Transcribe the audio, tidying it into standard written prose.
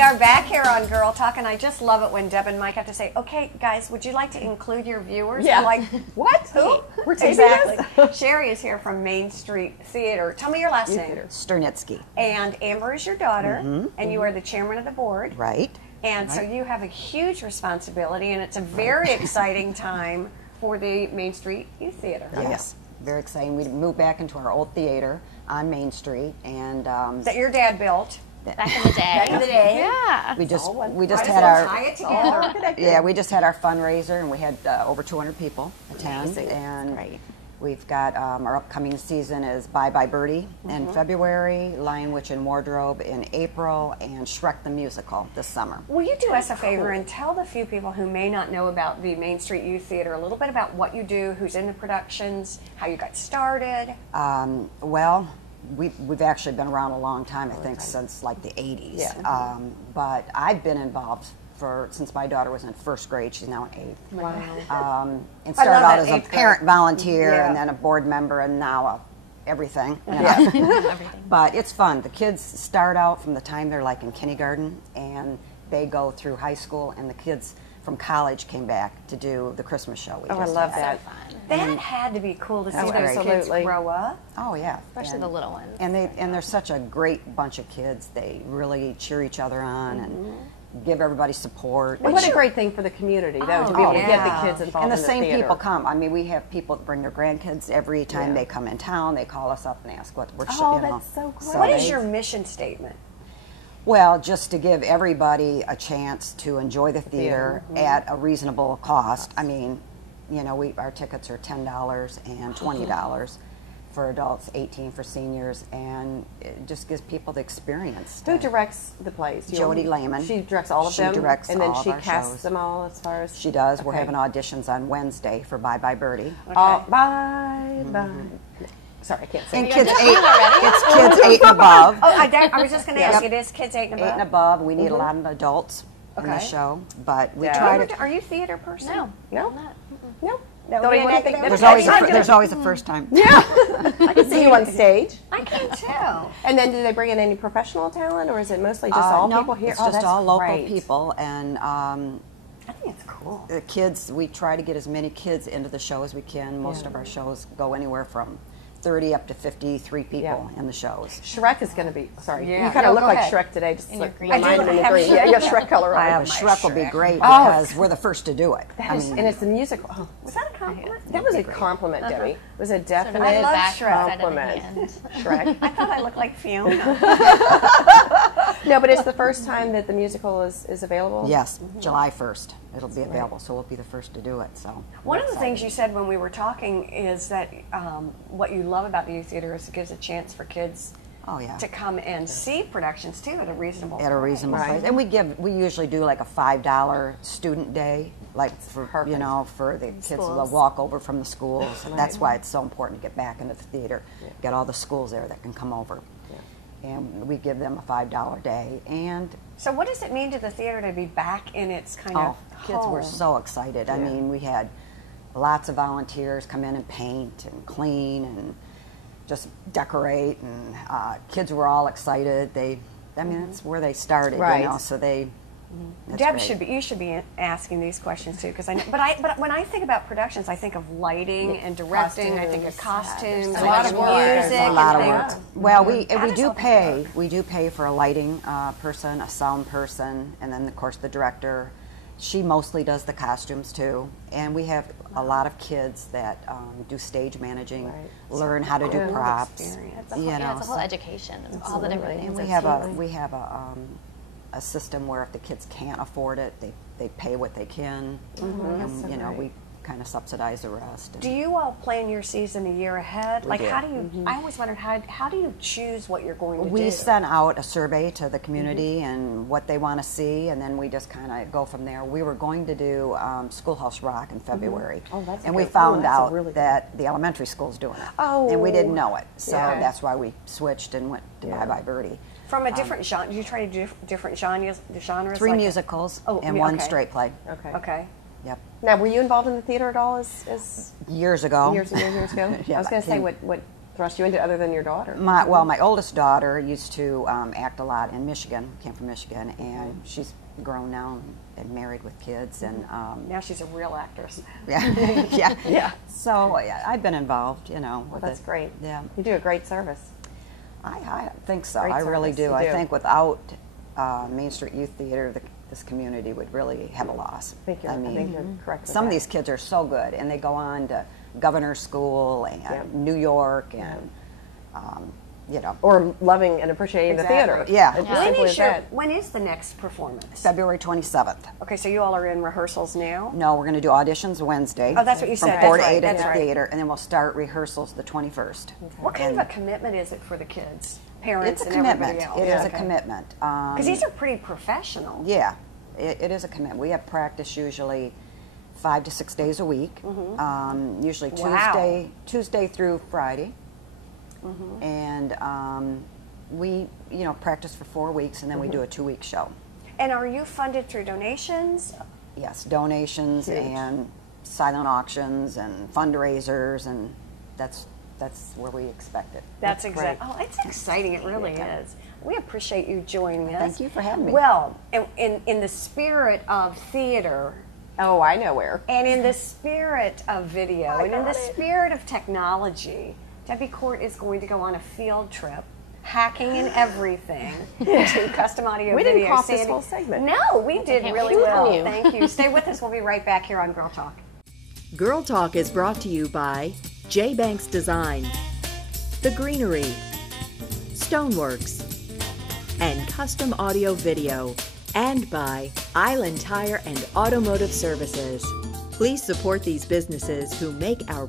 are back here on Girl Talk, and I just love it when Deb and Mike have to say, okay, guys, would you like to include your viewers? Yeah. I'm like, what? Who? We're taping Exactly. this? Sherry is here from Main Street Theater. Tell me your last name. Sternitsky. And Amber is your daughter, and you are the chairman of the board. Right. And so you have a huge responsibility, and it's a very exciting time for the Main Street Youth Theater. Yes. Very exciting. We moved back into our old theater on Main Street, and That your dad built. Back in the day. Back in the day. Yeah. we just Might had as well our tie it together. yeah, we just had our fundraiser, and we had over 200 people attend. Amazing. And Great. we've got our upcoming season is Bye Bye Birdie in February, Lion Witch and Wardrobe in April, and Shrek the Musical this summer. Will you do us a favor and tell the few people who may not know about the Main Street Youth Theater a little bit about what you do, who's in the productions, how you got started? Well, we've actually been around a long time, I think, since like the 80s. Yeah. But I've been involved since my daughter was in first grade. She's now in eighth. Wow. And started love out that as a eighth parent grade. volunteer, Yeah. and then a board member, and now everything. You know? Everything. But it's fun. The kids start out from the time they're like in kindergarten, and they go through high school, and the kids from college came back to do the Christmas show. Oh, I love that. That had to be cool to see those great. kids Absolutely. grow up. Oh yeah, Especially the little ones. And they're such a great bunch of kids. They really cheer each other on and give everybody support. And what a great thing for the community, though, to be able to get the kids involved And the in same theater. people come. I mean, we have people that bring their grandkids every time they come in town. They call us up and ask what we're Oh, you know. that's so great. What is your mission statement? Well, just to give everybody a chance to enjoy the theater at a reasonable cost. I mean, you know, our tickets are $10 and $20 for adults, 18 for seniors, and it just gives people the experience. Who directs the plays? Jody Lehman. She directs all of them? She directs and then all of she our casts shows. them all as far as... She does. We're Okay. having auditions on Wednesday for Bye Bye Birdie. Bye, bye. Sorry, I can't say And it. kids it's kids 8 and above. Oh, I was just going to ask, it is kids 8 and 8 above? and above. We need a lot of adults in the Okay. show, but we Yeah. try to. Are you a theater person? No. No? I'm not. No. No, Don't we even didn't think think There's that always a first time. I can see you on stage. I can too. And then do they bring in any professional talent, or is it mostly just all no, people here? It's Oh, just that's all local great. people, and I think it's cool. the kids. We try to get as many kids into the show as we can. Most of our shows go anywhere from 30 up to 53 people in the shows. Shrek is going to be, sorry, Yeah. you kind No, of look go like ahead. Shrek today, just In like your green. remind I do me in the have green. Yeah, you got Shrek color I on. have The my Shrek will be Shrek. great Oh, because we're the first to do it. That is, and it's the musical. Oh, Was that a compliment? that was a compliment, Debbie. It was a definite I love Back Shrek. set in compliment. hand. Shrek. I thought I looked like Fiona. No, but it's the first time that the musical is available? Yes, July 1st. It'll be available, so we'll be the first to do it. So One of the things you said when we were talking is that what you love about the youth theater is it gives a chance for kids oh yeah, to come and see productions too at a reasonable at a reasonable price. And we usually do like a $5 student day, like for you know, for the kids to walk over from the schools. That's why it's so important to get back into the theater. Get all the schools there that can come over. And we give them a $5 day. And So what does it mean to the theater to be back in its kind of kids were home? so excited. I mean, we had lots of volunteers come in and paint and clean and just decorate, and kids were all excited. I mean, that's where they started, Right. you know. So that's Deb great. you should be asking these questions too, because I know. But when I think about productions, I think of lighting and directing. I think of costumes, a lot of work. music, a lot of and work. things. Well, we does do all that pay. We do pay for a lighting person, a sound person, and then of course the director. She mostly does the costumes too, and we have a lot of kids that do stage managing, learn how to do props. Experience. You know, Yeah, it's a whole so- education of all the different things. And we have a system where if the kids can't afford it, they pay what they can, and you know, we kind of subsidize the rest. Do you all plan your season a year ahead? Like, do. how do you? I always wondered how do you choose what you're going to do? We send out a survey to the community and what they want to see, and then we just kind of go from there. We were going to do Schoolhouse Rock in February, and we found out that the elementary school's doing it, and we didn't know it, so that's why we switched and went to Bye Bye Birdie. From a different genre, did you try to do different genres? 3 like musicals Oh, and 1 okay. straight play. Okay. Yep. Now, were you involved in the theater at all as Years ago. years and years ago? Yeah, I was going to say, in- what thrust you into other than your daughter? My oldest daughter used to act a lot in Michigan, came from Michigan, and she's grown now and married with kids. And now she's a real actress. yeah, yeah. Yeah. So I've been involved, Well, that's great. Yeah. You do a great service. I think so. Great I really service. do. You I do. think without Main Street Youth Theater, this community would really have a loss. I think you're correct. With Some of that. these kids are so good, and they go on to Governor's School and New York, and or loving and appreciating the theater. Yeah. It's as simple as that. When is the next performance? February 27th. Okay, so you all are in rehearsals now? No, we're going to do auditions Wednesday. Oh, that's what you from said. 4 That's to 8 right, at that's the right. theater, and then we'll start rehearsals the 21st. What kind of a commitment is it for the kids, parents, It's a and commitment. everybody else? It is a commitment. Because these are pretty professional. Yeah, it is a commitment. We have practice usually 5 to 6 days a week. Usually Wow. Tuesday through Friday, and we practice for 4 weeks, and then we do a 2-week show. And are you funded through donations? Yes, donations and silent auctions and fundraisers, and that's where we expect it. That's exactly. Oh, it's exciting. It really is. We appreciate you joining us. Thank you for having me. Well, in the spirit of theater, Oh, I know where. and in the spirit of video, and in the spirit of technology, Debbie Court is going to go on a field trip, hacking and everything, to custom audio We video. didn't cough this Sandy- whole segment. No, we did can't really wait from well. you. Thank you. Stay with us. We'll be right back here on Girl Talk. Girl Talk is brought to you by J. Banks Design, The Greenery, Stoneworks, and Custom Audio Video, and by Island Tire and Automotive Services. Please support these businesses who make our